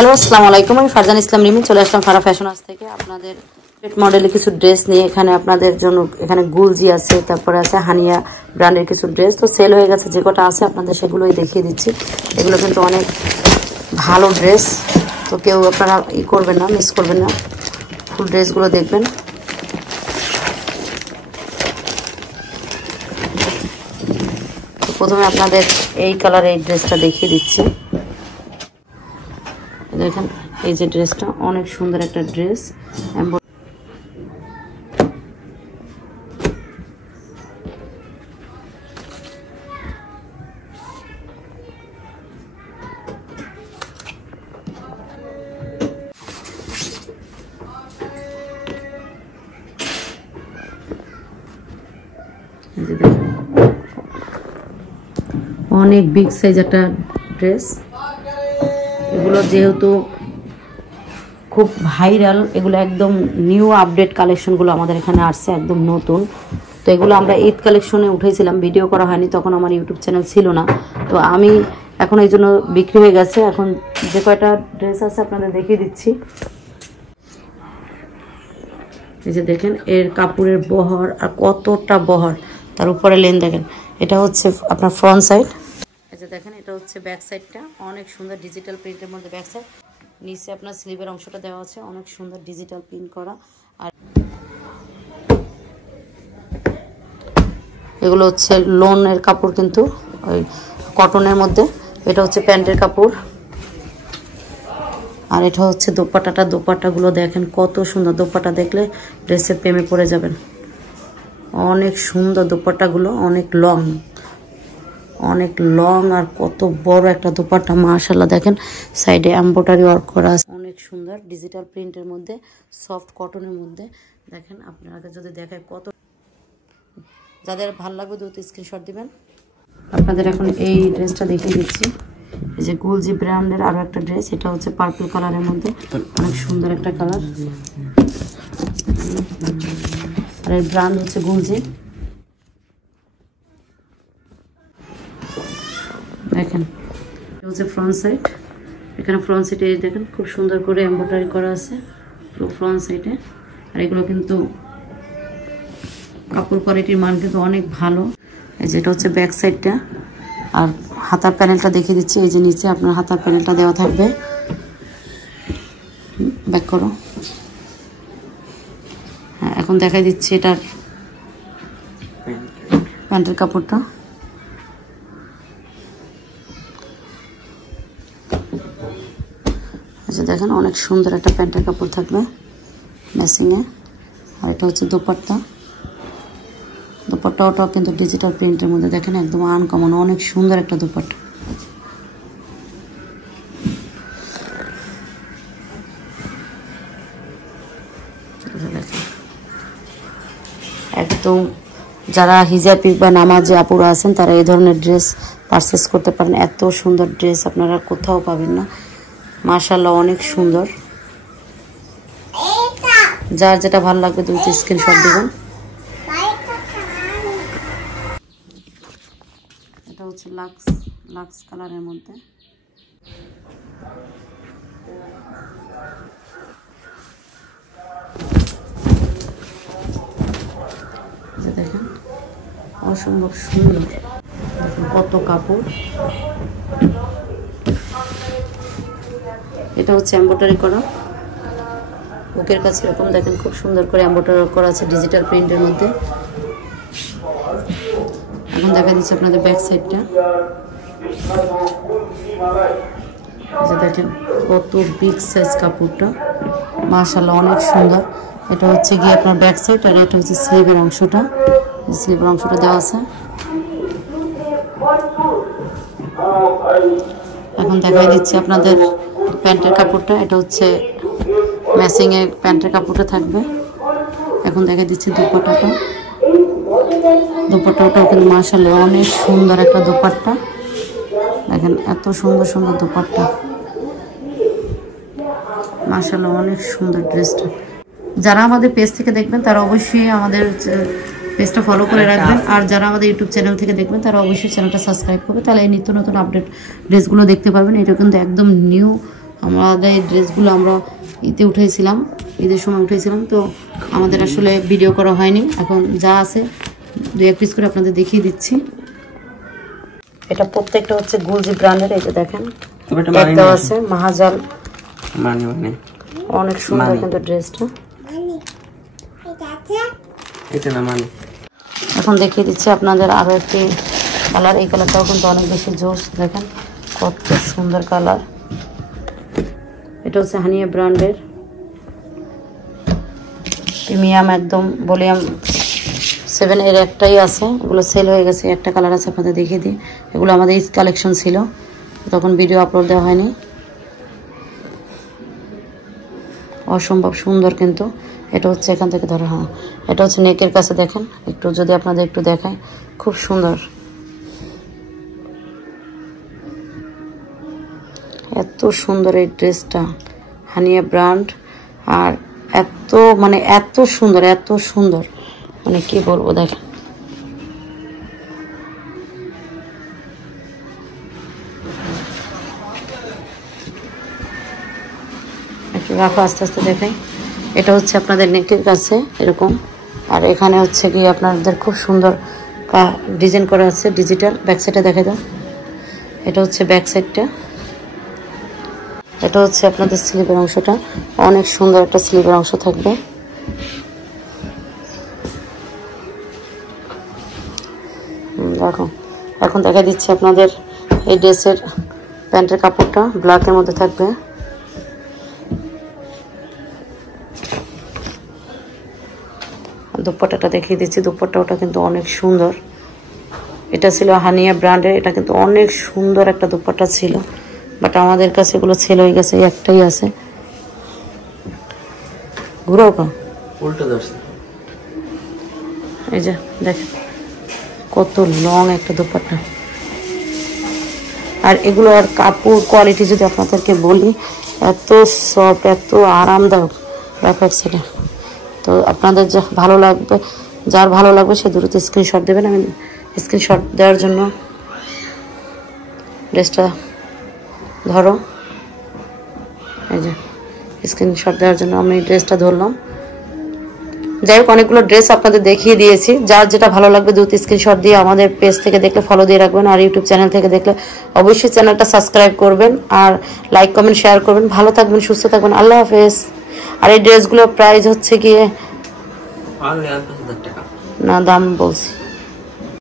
Hello আসসালামু আলাইকুম, আমি ফারজান ইসলাম রিমি চলে আসলাম ফারা ফ্যাশন হাউস থেকে আপনাদের পেট মডেলের কিছু ড্রেস নিয়ে। এখানে আপনাদের জন্য এখানে গুলজি আছে, তারপরে আছে হানিয়া ব্র্যান্ডের কিছু ড্রেস। তো সেল হয়ে গেছে, যে কটা আছে আপনাদের সেগুলোই দেখিয়ে দিচ্ছি। এগুলো কিন্তু অনেক ভালো ড্রেস, তো কেউ আপনারা করবেন না, মিস করবেন না, ফুল ড্রেসগুলো দেখবেন। তো প্রথমে আপনাদের এই কালারের এই ড্রেসটা দেখিয়ে দিচ্ছি। দেখেন এই যে ড্রেসটা অনেক সুন্দর একটা ড্রেস, অনেক বিগ সাইজ একটা ড্রেস। এগুলো যেহেতু খুব ভাইরাল, এগুলো একদম নিউ আপডেট কালেকশনগুলো আমাদের এখানে আসছে, একদম নতুন। তো এগুলো আমরা ঈদ কালেকশনে উঠেছিলাম, ভিডিও করা হয়নি, তখন আমার ইউটিউব চ্যানেল ছিল না। তো আমি এখন এই জন্য বিক্রি হয়ে গেছে। এখন যে কয়টা ড্রেস আছে আপনাদের দেখিয়ে দিচ্ছি। এই যে দেখেন এর কাপড়ের বহর আর কতটা বহর, তার উপরে লেন দেখেন। এটা হচ্ছে আপনার ফ্রন্ট সাইড। এই যে দেখেন এটা হচ্ছে ব্যাক সাইডটা, অনেক সুন্দর ডিজিটাল প্রিন্টের মধ্যে ব্যাক সাইড। নিচে আপনার স্লিভের অংশটা দেওয়া আছে, অনেক সুন্দর ডিজিটাল প্রিন্ট করা। আর এগুলো হচ্ছে লোনের কাপড়, কিন্তু ওই কটনের মধ্যে। এটা হচ্ছে প্যান্টের কাপড়, আর এটা হচ্ছে দোপাট্টাটা। দোপাট্টাগুলো দেখেন কত সুন্দর, দোপাট্টা দেখলে ড্রেসের প্রেমে পড়ে যাবেন। অনেক সুন্দর দোপাট্টাগুলো, অনেক লং আর কত বড় একটা দোপাট্টা, মাশাআল্লাহ। দেখেন সাইডে এমব্রয়ডারি ওয়ার্ক করা আছে, অনেক সুন্দর ডিজিটাল প্রিন্টের মধ্যে, সফট কটনের মধ্যে। দেখেন আপনারা যদি দেখায় কত, যাদের ভালো লাগবে দ্রুত স্ক্রিনশট দিবেন। আপনাদের এখন এই ড্রেসটা দেখিয়ে দিচ্ছি। এই যে গুলজি ব্র্যান্ডের আরো একটা ড্রেস, এটা হচ্ছে পার্পল কালারের মধ্যে, অনেক সুন্দর একটা কালার। আর এর ব্র্যান্ড হচ্ছে গুলজি। দেখেন এটা হচ্ছে ফ্রন্ট সাইড। এখানে ফ্রন্ট সাইডে দেখেন খুব সুন্দর করে এমব্রয়ডারি করা আছে পুরো ফ্রন্ট সাইডে। আর এগুলো কিন্তু কাপড় কোয়ালিটির মান কিন্তু অনেক ভালো। এই যে এটা হচ্ছে ব্যাক সাইডটা। আর হাতার প্যানেলটা দেখিয়ে দিচ্ছি। এই যে নিচে আপনার হাতার প্যানেলটা দেওয়া থাকবে। ব্যাক করো। হ্যাঁ, এখন দেখাই দিচ্ছি এটার প্যান্টের কাপড়টা। আচ্ছা দেখেন অনেক সুন্দর একটা প্যান্টের কাপড় থাকবে ম্যাচিংয়ে। আর এটা হচ্ছে দোপাট্টা। দোপাট্টাটাও কিন্তু ডিজিটাল প্রিন্টের মধ্যে, দেখেন একদম আনকমন, অনেক সুন্দর একটা দোপাট্টা। দেখেন একদম যারা হিজাবি বা নামাজি আপুরা আছেন তারা এই ধরনের ড্রেস পারচেস করতে পারেন। এত সুন্দর ড্রেস আপনারা কোথাও পাবেন না, মাশাআল্লাহ অনেক সুন্দর। যার যেটা ভালো লাগবে দ্রুত স্ক্রিনশট দিবেন। এটা হচ্ছে লাক্স কালারের মধ্যে। দেখেন অসম্ভব সুন্দর, দেখেন কত কাপড়। এটা হচ্ছে এমব্রয়ডারি করা, বুকের কাছে এরকম দেখেন খুব সুন্দর করে এমব্রয়ডারি করা আছে ডিজিটাল প্রিন্টের মধ্যে। এখন দেখা দিচ্ছে আপনাদের ব্যাক সাইডটা। দেখেন কত বিগ সাইজ কাপড়টা, মাশাআল্লাহ অনেক সুন্দর। এটা হচ্ছে গিয়ে আপনার ব্যাক সাইড, আর এটা হচ্ছে স্লিভের অংশটা। স্লিভের অংশটা দেওয়া আছে। এখন দেখাই দিচ্ছি আপনাদের প্যান্টের কাপড়টা। এটা হচ্ছে ম্যাচিং এর প্যান্টের কাপড়টা থাকবে। এখন দেখা দিচ্ছি দোপাট্টাটা। দোপাট্টাটাও কিন্তু মাশাআল্লাহ অনেক সুন্দর একটা দোপাট্টা। দেখেন এত সুন্দর সুন্দর দোপাট্টা, মাশাআল্লাহ অনেক সুন্দর ড্রেসটা। যারা আমাদের পেজ থেকে দেখবেন তারা অবশ্যই আমাদের পেজটা ফলো করে রাখবেন। আর যারা আমাদের ইউটিউব চ্যানেল থেকে দেখবেন তারা অবশ্যই চ্যানেলটা সাবস্ক্রাইব করবে, তাহলে এই নিত্য নতুন আপডেট ড্রেসগুলো দেখতে পারবেন। এটা কিন্তু একদম নিউ আমাদের এই ড্রেসগুলো আমরা ঈদে উঠেছিলাম, ঈদের সময় উঠেছিলাম, তো আমাদের আসলে ভিডিও করা হয়নি। এখন যা আছে 2-1 পিস করে আপনাদের দেখিয়ে দিচ্ছি। এটা প্রত্যেকটা হচ্ছে গুলজি ব্র্যান্ডের। এই যে দেখেন একটা আছে মাহাজাল, অনেক সুন্দর কিন্তু ড্রেসটা। এখন দেখিয়ে দিচ্ছি আপনাদের আরো একটি কালার। এই কালারটাও কিন্তু অনেক বেশি জোস, দেখেন কত সুন্দর কালার। এটা হচ্ছে হানিয়া ব্র্যান্ডের প্রিমিয়াম, একদম ভলিউম 7 এর একটাই আছে, এগুলো সেল হয়ে গেছে। একটা কালার আছে, আপনাদের দেখিয়ে দিই। এগুলো আমাদের ঈদ কালেকশন ছিল, তখন ভিডিও আপলোড দেওয়া হয়নি। অসম্ভব সুন্দর কিন্তু। এটা হচ্ছে এখান থেকে ধরা, হ্যাঁ এটা হচ্ছে নেকের কাছে, দেখেন একটু যদি আপনাদের একটু দেখায়, খুব সুন্দর। এত সুন্দর এই ড্রেসটা, হানিয়া ব্র্যান্ড, আর এত মানে এত সুন্দর, এত সুন্দর, মানে কি বলবো। দেখেন একটু রাখো, আস্তে আস্তে দেখাই। এটা হচ্ছে আপনাদের নেকের কাছে এরকম, আর এখানে হচ্ছে কি আপনাদের খুব সুন্দর ডিজাইন করা আছে ডিজিটাল। ব্যাক সাইডটা দেখে দাও, এটা হচ্ছে ব্যাক সাইডটা। এটা হচ্ছে আপনাদের স্লিভের অংশটা, অনেক সুন্দর একটা স্লিভের অংশ থাকবে। দেখো এখন দেখা দিচ্ছে আপনাদের এই ড্রেসের প্যান্টের কাপড়টা ব্ল্যাকের মধ্যে থাকবে। দুপাট্টাটা দেখিয়ে দিচ্ছি, দুপাট্টাটা কিন্তু অনেক সুন্দর। এটা ছিল হানিয়া ব্র্যান্ডের, এটা কিন্তু অনেক সুন্দর একটা দুপাট্টা ছিল, বাট আমাদের কাছে এগুলো সেল হয়ে গেছে, একটাই আছে। ঘুরাও কা উল্টো দর্শন, এই যে দেখেন কত লং একটা দুপাট্টা। আর এগুলো আর কাপড় কোয়ালিটি যদি আপনাদেরকে বলি, এত সফট, এত আরামদায়ক। দেখো সেটা তো আপনাদের যা ভালো লাগবে, যার ভালো লাগবে সে দ্রুত স্ক্রিনশট দেবেন। আমি স্ক্রিনশট দেওয়ার জন্য ড্রেসটা ধরো, এই যে স্ক্রিনশট দেওয়ার জন্য আমি ড্রেসটা ধরলাম। যাই হোক, অনেকগুলো ড্রেস আপনাদের দেখিয়ে দিয়েছি। যার যেটা ভালো লাগবে দ্রুত স্ক্রিনশট দিয়ে আমাদের পেজ থেকে দেখলে ফলো দিয়ে রাখবেন, আর ইউটিউব চ্যানেল থেকে দেখলে অবশ্যই চ্যানেলটা সাবস্ক্রাইব করবেন, আর লাইক কমেন্ট শেয়ার করবেন। ভালো থাকবেন, সুস্থ থাকবেন, আল্লাহ হাফেজ। আর এই ড্রেসগুলোর প্রাইস হচ্ছে গিয়ে, না দাম বলছি